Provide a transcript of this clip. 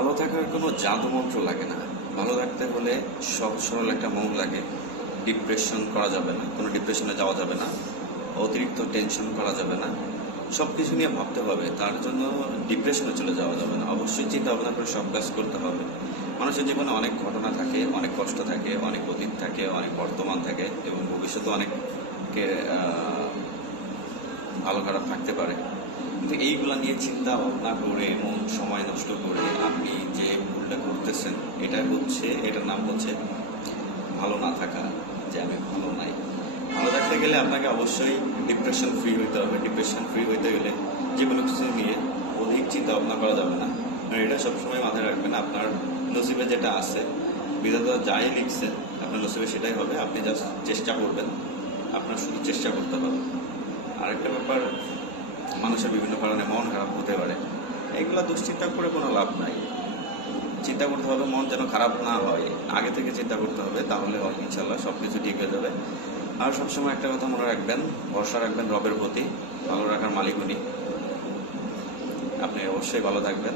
ভালো থাকার কোনো জাদুমন্ত্র লাগে না। ভালো থাকতে হলে সহজ সরল একটা মন লাগে। ডিপ্রেশন করা যাবে না, কোনো ডিপ্রেশনে যাওয়া যাবে না, অতিরিক্ত টেনশন করা যাবে না, সব কিছু নিয়ে ভাবতে হবে। তার জন্য ডিপ্রেশনে চলে যাওয়া যাবে না। অবশ্যই চিন্তা ভাবনা করে সব কাজ করতে হবে। মানুষের জীবনে অনেক ঘটনা থাকে, অনেক কষ্ট থাকে, অনেক অতীত থাকে, অনেক বর্তমান থাকে এবং ভবিষ্যতে অনেকে ভালো খারাপ থাকতে পারে। কিন্তু এইগুলা নিয়ে চিন্তা ভাবনা করে এমন সময় নষ্ট করে আপনি যে ভুলটা করতেছেন, এটার নাম হচ্ছে ভালো না থাকা, যে আমি ভালো নাই। ভালো থাকতে গেলে আপনাকে অবশ্যই ডিপ্রেশন ফ্রি হইতে হবে। ডিপ্রেশন ফ্রি হইতে গেলে যে কোনো কিছু নিয়ে অধিক চিন্তা ভাবনা করা যাবে না। আর এটা সবসময় মাথায় রাখবেন, আপনার নসিবে যেটা আছে, বিধাতা যাই লিখছে আপনার নসিবে সেটাই হবে। আপনি জাস্ট চেষ্টা করবেন, আপনার শুধু চেষ্টা করতে হবে। আরেকটা ব্যাপার, মানুষের বিভিন্ন কারণে মন খারাপ হতে পারে। এগুলা দুশ্চিন্তা করে কোনো লাভ নাই। চিন্তা করতে হবে মন যেন খারাপ না হয়, আগে থেকে চিন্তা করতে হবে, তাহলে ইনশাল্লাহ সব কিছু ঠিক হয়ে যাবে। আর সবসময় একটা কথা মনে রাখবেন, ভরসা রাখবেন রবের প্রতি। ভালো রাখার মালিক উনি। আপনি অবশ্যই ভালো থাকবেন।